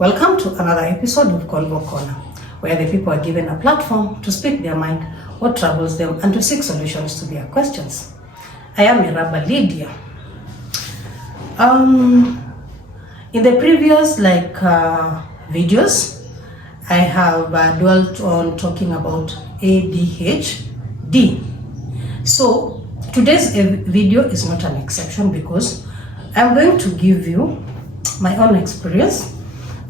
Welcome to another episode of Convo Corner, where the people are given a platform to speak their mind, what troubles them, and to seek solutions to their questions. I am Miraba Lydia. In the previous videos, I have dwelt on talking about ADHD. So today's video is not an exception because I'm going to give you my own experience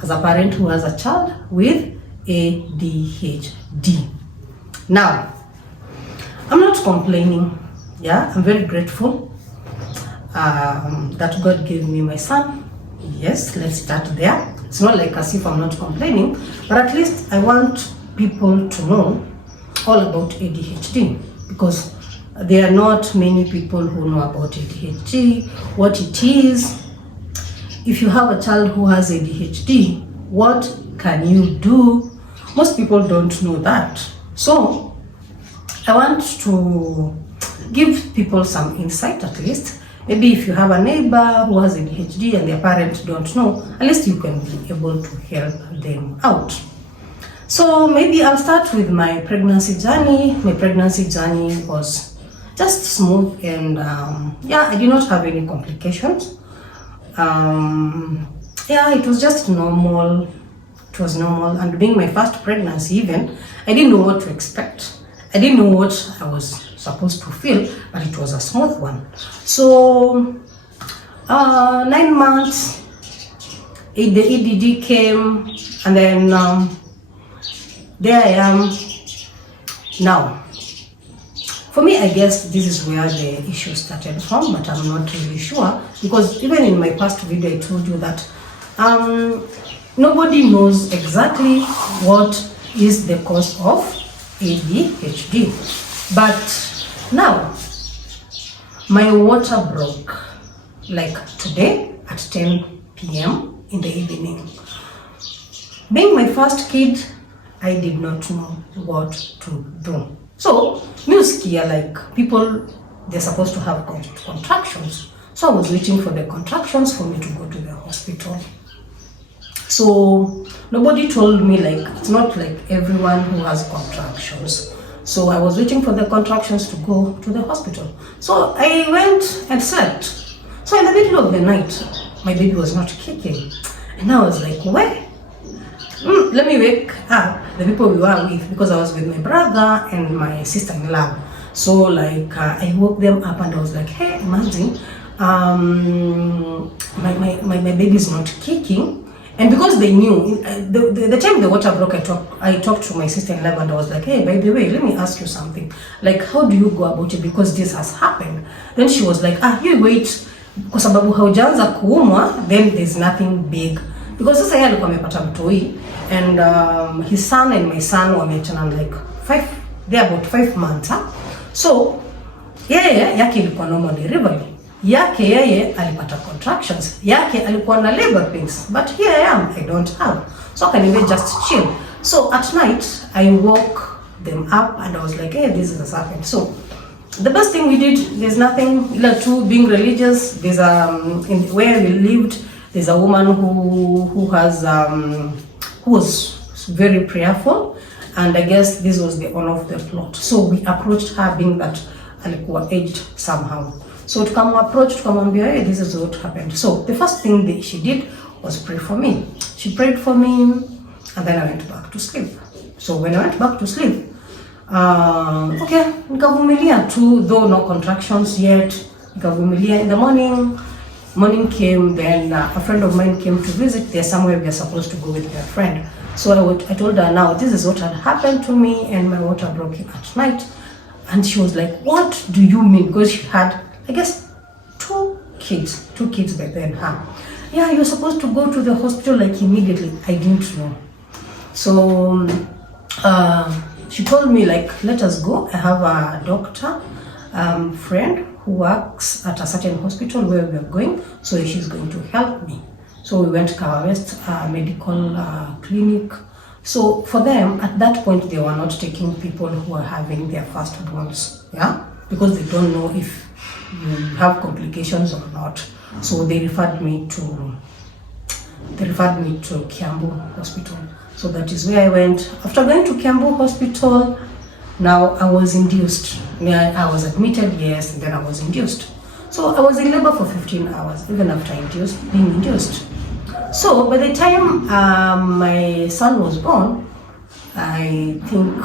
as a parent who has a child with ADHD. Now, I'm not complaining. I'm very grateful that God gave me my son. Yes, let's start there. It's not like as if I'm not complaining, but at least I want people to know all about ADHD because there are not many people who know about ADHD, what it is. If you have a child who has ADHD, what can you do? Most people don't know that. So I want to give people some insight at least. Maybe if you have a neighbor who has ADHD and their parents don't know, at least you can be able to help them out. So maybe I'll start with my pregnancy journey. My pregnancy journey was just smooth and I did not have any complications. It was just normal. It was normal. And being my first pregnancy even, I didn't know what to expect. I didn't know what I was supposed to feel, but it was a smooth one. So 9 months, the EDD came, and then there I am now. For me, I guess this is where the issue started from, but I'm not really sure because even in my past video, I told you that nobody knows exactly what is the cause of ADHD. But now, my water broke like today at 10 p.m. in the evening. Being my first kid, I did not know what to do. So, muskia, like people, they're supposed to have contractions. So I was waiting for the contractions for me to go to the hospital. So nobody told me, like, it's not like everyone who has contractions. So I was waiting for the contractions to go to the hospital. So I went and slept. So in the middle of the night, my baby was not kicking. And I was like, where? Let me wake up the people we were with because I was with my brother and my sister-in-law. So I woke them up and I was like, hey, imagine my baby is not kicking. And because they knew, the time the water broke, I talked to my sister-in-law and I was like, hey, by the way, let me ask you something. Like, how do you go about it? Because this has happened. Then she was like, you wait, kwa sababu haujaanza kuumwa, then there's nothing big. Because sasa yeye alikuwa amepata mtoi and his son and my son wameachana like they're about 5 months. So yake ilikuwa normal delivery. Yake yeye alipata contractions. Yake alikuwa na labor pains. But here I am, I don't have. So I can even just chill. So at night, I woke them up and I was like, hey, this has happened. So the best thing we did, there's nothing, to being religious. There's where we lived, there's a woman who was very prayerful, and I guess this was the owner of the plot. So we approached her, being that alikuwa aged somehow. So tukamwambia, hey, this is what happened. So the first thing that she did was pray for me. She prayed for me, and then I went back to sleep. So when I went back to sleep, nikavumilia too, though no contractions yet. Nikavumilia. In the morning came, then a friend of mine came to visit. There's somewhere we are supposed to go with their friend. So I told her, now this is what had happened to me and my water broke at night. And she was like, what do you mean? Because she had, I guess, two kids by then. You're supposed to go to the hospital like immediately. I didn't know. So she told me, like, let us go. I have a doctor friend who works at a certain hospital where we are going, so she's going to help me. So we went to Kawa West medical clinic. So for them, at that point, they were not taking people who are having their firstborns, because they don't know if you have complications or not. So they referred me to they referred me to Kiambu Hospital. So that is where I went. After going to Kiambu Hospital, now I was induced. I was admitted, yes, and then I was induced. So I was in labor for 15 hours, even after being induced. So by the time my son was born, I think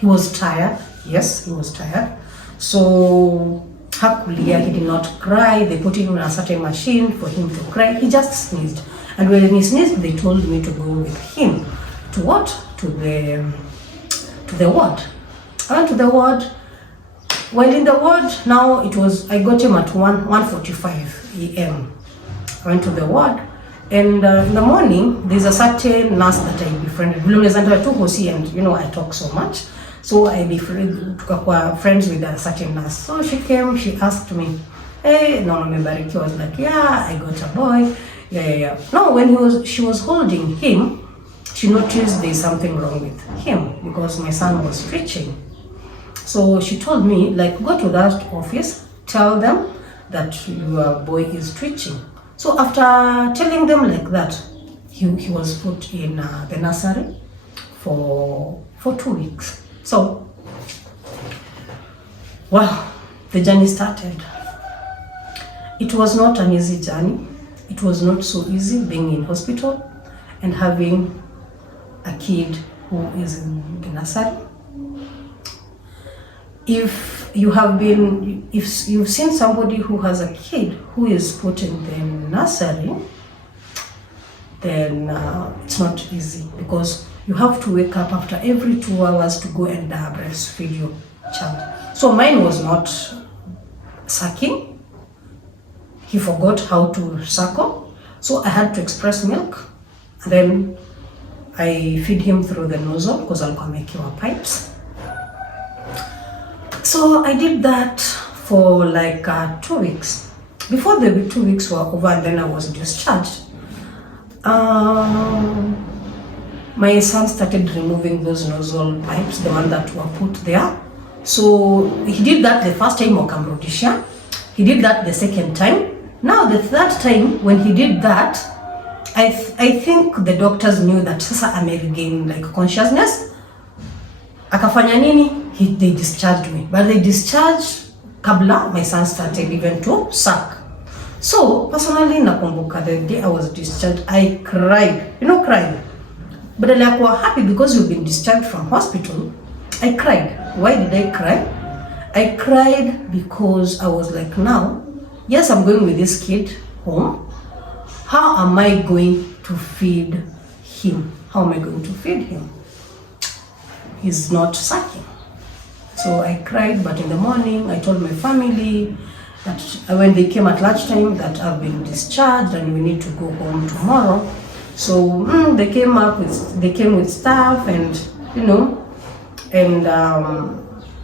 he was tired. Yes, he was tired. So Hakulia, he did not cry. They put him in a certain machine for him to cry. He just sneezed. And when he sneezed, they told me to go with him to what? To the ward. I went to the ward. While in the ward, now I got him at 1:45 a.m. I went to the ward, and in the morning, there's a certain nurse that I befriended. And I talk so much. So I befriended, friends with a certain nurse. So she came, she asked me, hey, no, I was like, yeah, I got a boy. Yeah. No, when she was holding him, she noticed there's something wrong with him because my son was twitching. So she told me, like, go to that office, tell them that your boy is twitching. So after telling them like that, he was put in the nursery for 2 weeks. So, wow, the journey started. It was not an easy journey. It was not so easy being in hospital and having a kid who is in the nursery. If you've seen somebody who has a kid who is put in the nursery, then it's not easy because you have to wake up after every 2 hours to go and breastfeed your child. So mine was not sucking. He forgot how to suckle. So I had to express milk. And then I feed him through the nozzle because I'll make your pipes. So I did that for like 2 weeks. Before the 2 weeks were over, and then I was discharged. My son started removing those nozzle pipes, the one that were put there. So he did that the first time on Cambodia. He did that the second time. Now the third time, when he did that, I think the doctors knew that sasa ameregain like consciousness. Akafanya nini? They discharged me. But they discharged kabla my son started even to suck. So personally, nakumbuka the day I was discharged, I cried. Cried. But I was happy because you've been discharged from hospital. I cried. Why did I cry? I cried because I was like, now, yes, I'm going with this kid home. How am I going to feed him? How am I going to feed him? He's not sucking. So I cried, but in the morning, I told my family that when they came at lunchtime that I've been discharged and we need to go home tomorrow. So they came with staff and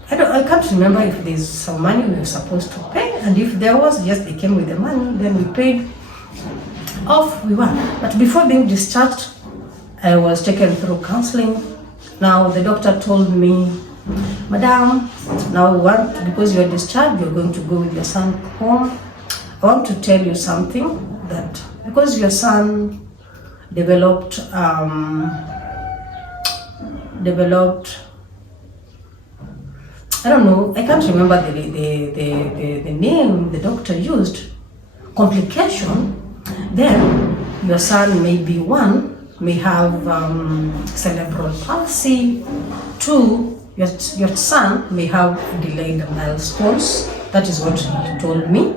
I can't remember if there's some money we were supposed to pay, and if there was, yes, they came with the money, then we paid. Off we went. But before being discharged, I was taken through counseling. Now the doctor told me, Madam, now because you're discharged, you're going to go with your son home. I want to tell you something, that because your son developed I don't know, I can't remember the name the doctor used, complication, then your son may have cerebral palsy. 2, your son may have delayed milestones. That is what he told me.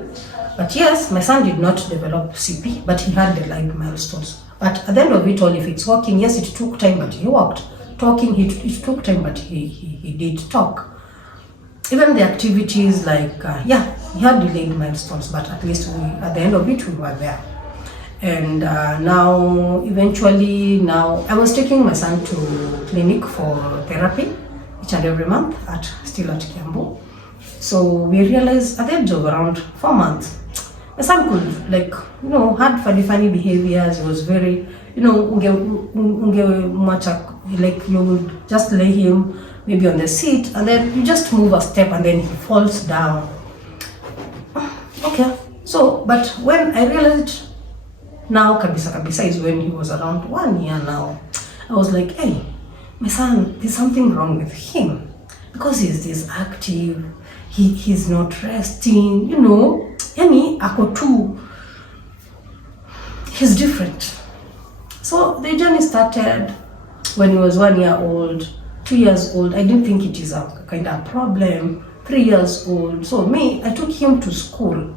But yes, my son did not develop CP, but he had delayed milestones. But at the end of it all, if it's walking, yes, it took time, but he walked. Talking, it took time, but he did talk. Even the activities like, he had delayed milestones, but at least at the end of it, we were there. And now I was taking my son to clinic for therapy each and every month still at Kiambu. So we realized at the age of around 4 months, my son could had funny behaviors. He was very, like you would just lay him maybe on the seat and then you just move a step and then he falls down. Okay, so but when I realized Now kabisa kabisa is when he was around 1 year now. I was like, hey, my son, there's something wrong with him because he's this active, he's not resting, you know, yani ako tu, he's different. So the journey started when he was 1 year old, 2 years old. I didn't think it is a kind of problem. 3 years old. So I took him to school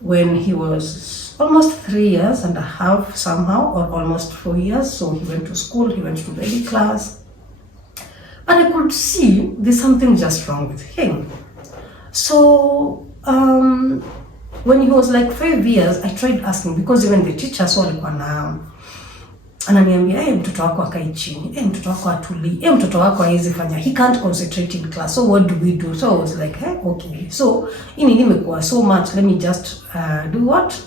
when he was almost 3 years and a half somehow, or almost 4 years. So he went to school, he went to baby class. But I could see there's something just wrong with him. So when he was like 5 years, I tried asking, because even the teachers walikuwa na ananiambia, mtoto wako akae chini, mtoto wako atuli, mtoto wako hawezi fanya, he can't concentrate in class, so what do we do? So I was like, okay, so ini nimekuwa so much, let me just do what?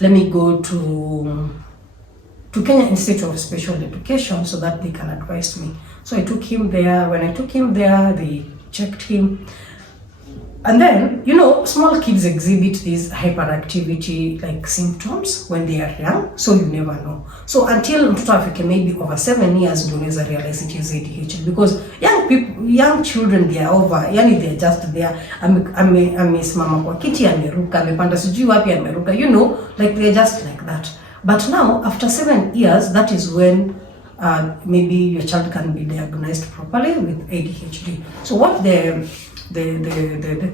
Let me go to Kenya Institute of Special Education so that they can advise me. So I took him there. When I took him there, they checked him. And then, you know, small kids exhibit these hyperactivity like symptoms when they are young, so you never know. So until mtoto afike maybe over 7 years, ndio unaweza realize it is ADHD, because young children, they are over, yani they are just there. Amesimama kwa kiti, ameruka, amepanda sijui wapi, ameruka, you know, like they are just like that. But now after 7 years, that is when maybe your child can be diagnosed properly with ADHD. So what the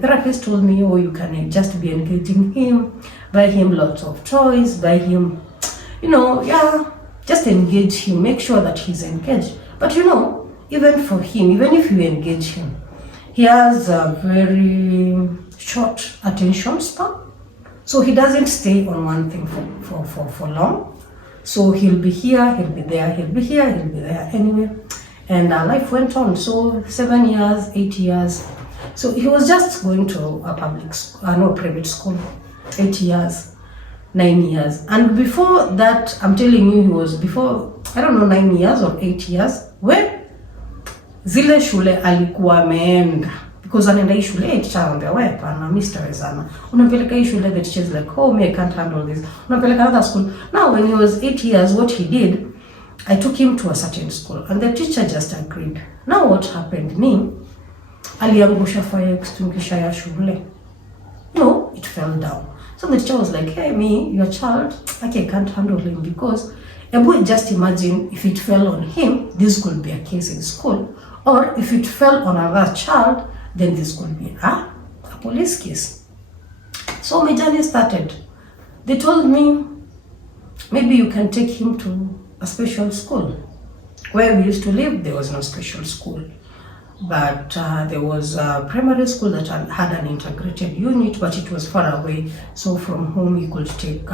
therapist told me, you can just be engaging him, buy him lots of toys, buy him, you know, just engage him, make sure that he's engaged. But you know, even for him, even if you engage him, he has a very short attention span. So he doesn't stay on one thing for long. So he'll be here, he'll be there, he'll be here, he'll be there anyway. And life went on. So 7 years, 8 years. So he was just going to a private school, 8 years, 9 years. And before that, I'm telling you, he was before, I don't know, 9 years or 8 years, when zile shule alikuwa ameenda. Because anaenda hii shule, teacher anambia, wewe hapana, mimi sitawezana. Unampeleka hii shule, the teacher is like, oh, me, I can't handle this. Unampeleka another school. Now, when he was 8 years, what he did, I took him to a certain school, and the teacher just agreed. Now, what happened, aliangusha fire extinguisher ya shule. No, it fell down. So the teacher was like, hey, your child, I can't handle him, because just imagine if it fell on him, this could be a case in school. Or if it fell on another child, then this could be a police case. So my journey started. They told me, maybe you can take him to a special school. Where we used to live, there was no special school. But there was a primary school that had an integrated unit, but it was far away. So from home, you could take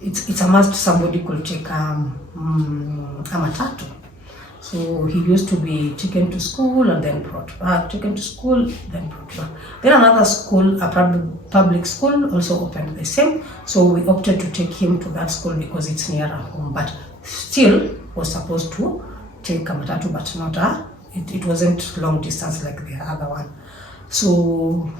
it's a must, somebody could take a matatu. So he used to be taken to school and then brought back, taken to school, then brought back. Then another school, a public school, also opened the same. So we opted to take him to that school because it's near our home, but still was supposed to take a matatu, but not it wasn't long distance like the other one. So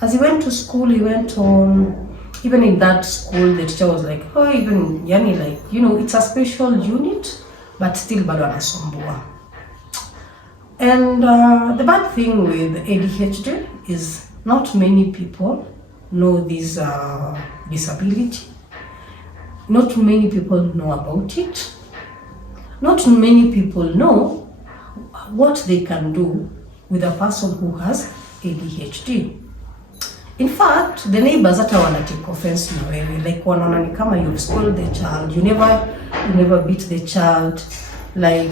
as he went to school, he went on. Even in that school, the teacher was like, oh, even yani, like, you know, it's a special unit, but still bado anasumbua. And the bad thing with ADHD is not many people know this disability. Not many people know about it. Not many people know what they can do with a person who has ADHD. In fact, the neighbors hata wana take offense na wewe, like wanaona ni kama you've spoiled the child, you never beat the child, like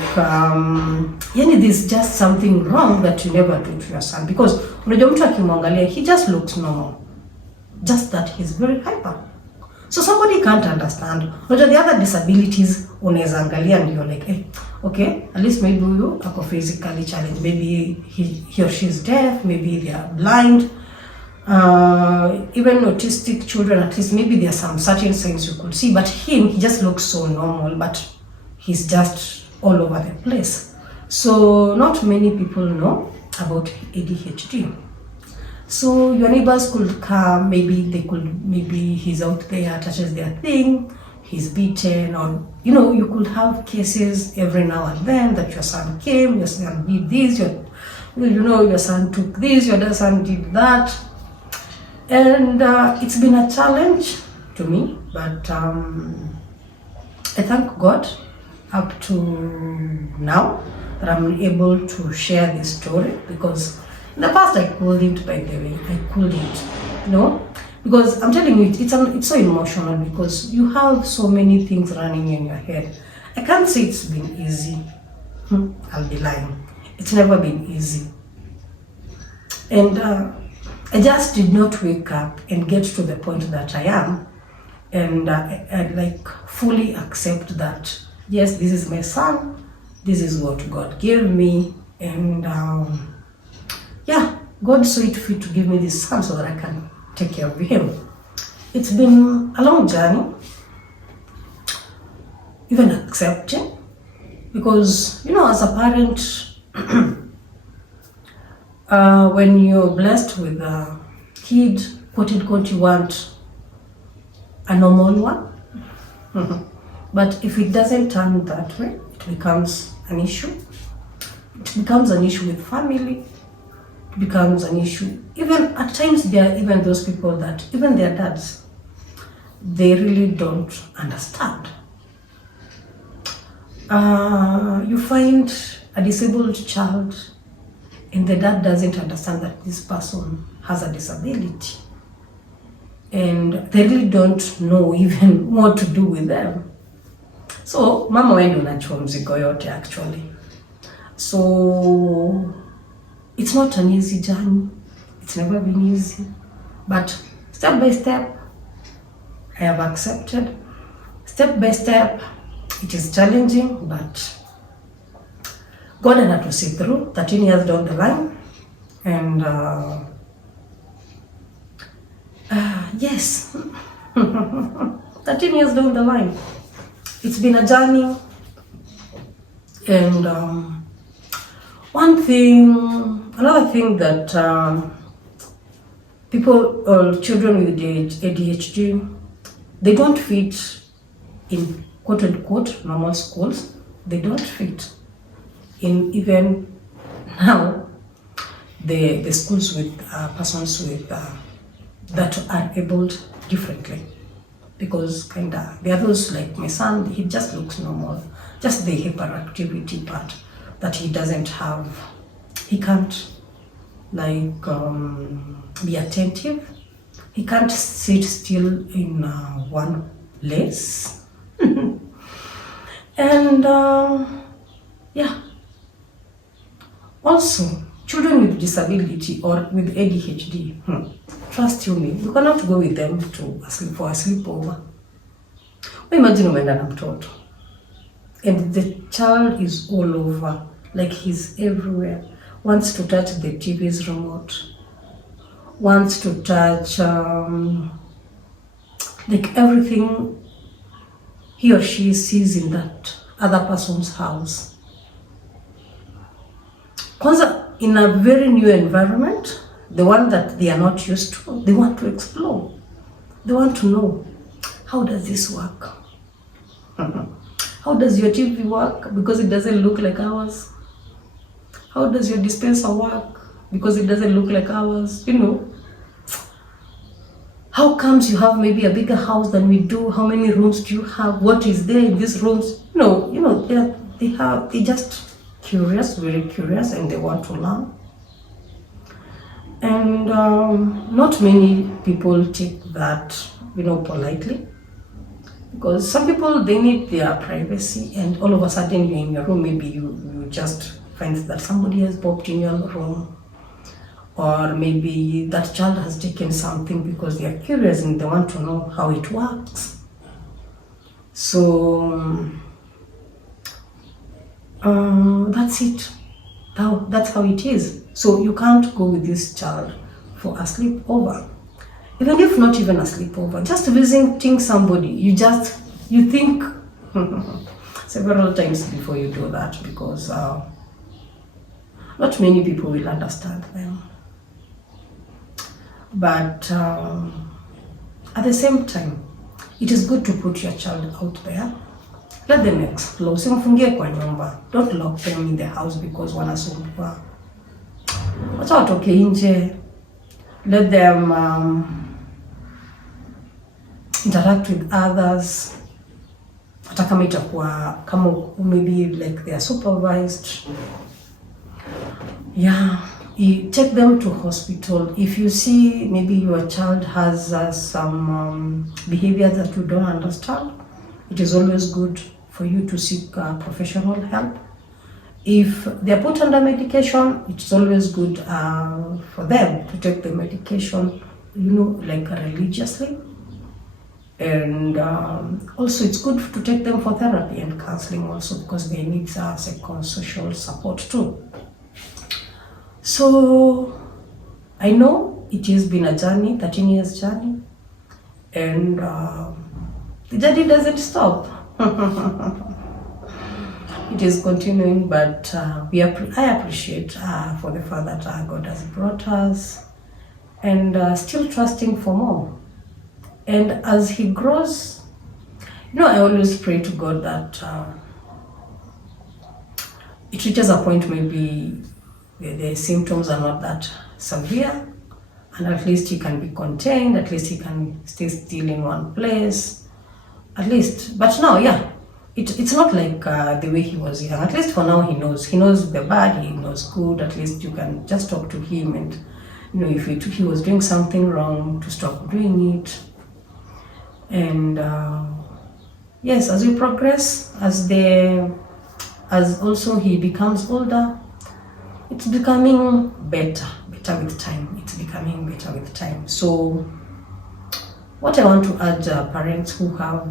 yani there's just something wrong that you never do to your son, because unajua mtu akimwangalia, he just looks normal, just that he's very hyper. So somebody can't understand. Unajua the other disabilities unaweza angalia ndio like, hey, okay, at least maybe huyu ako physically challenged, maybe he or she is deaf, maybe they are blind. Even autistic children, at least maybe there are some certain signs you could see, but he just looks so normal, but he's just all over the place. So not many people know about ADHD. So your neighbors could come, maybe he's out there, touches their thing, he's beaten, or you could have cases every now and then that your son came, your son did this, your son took this, your other son did that. And it's been a challenge to me, but I thank God up to now that I'm able to share this story, because in the past I couldn't, by the way, because I'm telling you, it's so emotional, because you have so many things running in your head. I can't say it's been easy. I'll be lying. It's never been easy. And I just did not wake up and get to the point that I am, and like fully accept that, yes, this is my son, this is what God gave me, and God saw it fit to give me this son so that I can take care of him. It's been a long journey, even accepting, because as a parent, when you're blessed with a kid, quote unquote, you want a normal one. But if it doesn't turn that way, it becomes an issue. It becomes an issue with family. It becomes an issue. Even at times, there are even those people that, even their dads, they really don't understand. You find a disabled child, and the dad doesn't understand that this person has a disability, and they really don't know even what to do with them. So mama wewe ndio unachukua mzigo yote actually. So it's not an easy journey. It's never been easy, but step by step I have accepted. Step by step it is challenging, but God had to see through 13 years down the line. And yes, 13 years down the line. It's been a journey. And another thing that people or children with ADHD, they don't fit in quote unquote normal schools. They don't fit in even now the schools with persons with that are abled differently, because there are those like my son, he just looks normal, just the hyperactivity part that he doesn't have. He can't be attentive. He can't sit still in one place. And also, children with disability or with ADHD, trust you me, you cannot go with them to for a sleepover. Imagine umeenda na mtoto and the child is all over, like he's everywhere, wants to touch the TV's remote, wants to touch like everything he or she sees in that other person's house. Kwanza, in a very new environment, the one that they are not used to, they want to explore. They want to know, how does this work? How does your TV work? Because it doesn't look like ours. How does your dispenser work? Because it doesn't look like ours. How comes you have maybe a bigger house than we do? How many rooms do you have? What is there in these rooms? They just curious, very curious, and they want to learn. And not many people take that, politely, because some people, they need their privacy, and all of a sudden you're in your room, maybe you just find that somebody has popped in your room, or maybe that child has taken something because they are curious and they want to know how it works. So that's it. That's how it is. So you can't go with this child for a sleepover. Even if not even a sleepover, just visiting somebody, you think several times before you do that, because not many people will understand them. But at the same time, it is good to put your child out there. Let them explore. Usimfungie kwa nyumba. Don't lock them in the house because wanasumbua. Wacha watoke nje. Let them interact with others. Hata kama itakuwa kama maybe like they are supervised. Yeah, you take them to hospital. If you see maybe your child has some behavior that you don't understand, it is always good for you to seek professional help. If they are put under medication, it's always good for them to take the medication, like religiously. And also it's good to take them for therapy and counseling also, because they need psychosocial support too. So I know it has been a journey, 13 years journey, and the journey doesn't stop. It is continuing, but I appreciate for the fact that God has brought us, and still trusting for more. And as he grows, I always pray to God that it reaches a point maybe the symptoms are not that severe, and at least he can be contained, at least he can stay still in one place, at least. But now, it's not like the way he was young. At least for now, he knows the bad, he knows good. At least you can just talk to him, and if he was doing something wrong, to stop doing it. And yes, as we progress, as also he becomes older, it's becoming better with time. It's becoming better with time. So what I want to urge parents who have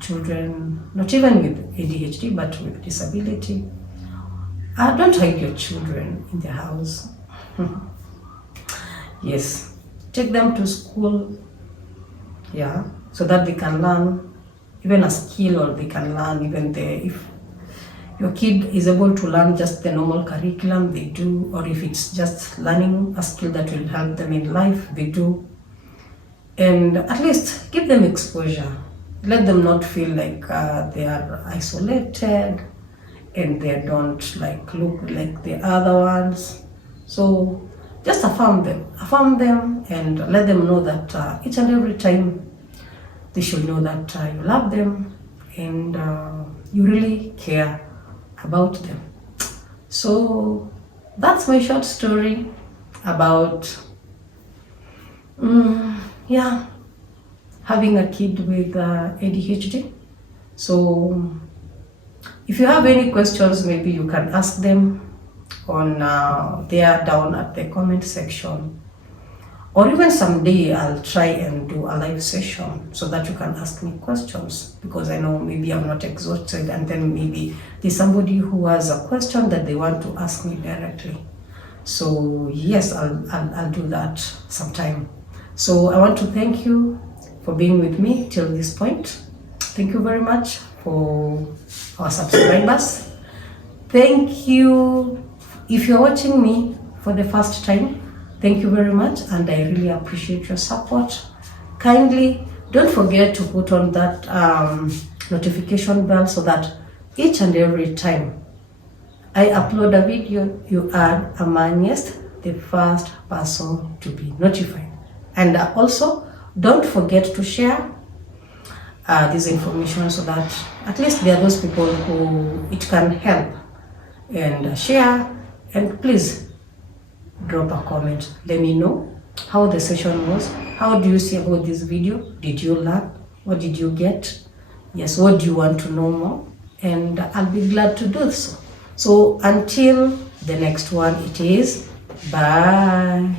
children, not even with ADHD, but with disability, don't hide your children in the house. Yes, take them to school, so that they can learn even a skill, or they can learn even if your kid is able to learn just the normal curriculum, they do, or if it's just learning a skill that will help them in life, they do. And at least give them exposure. Let them not feel like they are isolated and they don't look like the other ones. So just affirm them, and let them know that each and every time they should know that you love them and you really care about them. So that's my short story about having a kid with ADHD. So if you have any questions, maybe you can ask them on there down at the comment section, or even someday I'll try and do a live session so that you can ask me questions, because I know maybe I'm not exhausted, and then maybe there's somebody who has a question that they want to ask me directly. So yes, I'll do that sometime. So I want to thank you for being with me till this point. Thank you very much for our subscribers. Thank you. If you're watching me for the first time, thank you very much, and I really appreciate your support. Kindly don't forget to put on that notification bell so that each and every time I upload a video, you are amongst the first person to be notified. And also, don't forget to share this information so that at least there are those people who it can help. And share, and please drop a comment. Let me know how the session was. How do you see about this video? Did you learn? What did you get? Yes, what do you want to know more? And I'll be glad to do so. So until the next one, it is bye.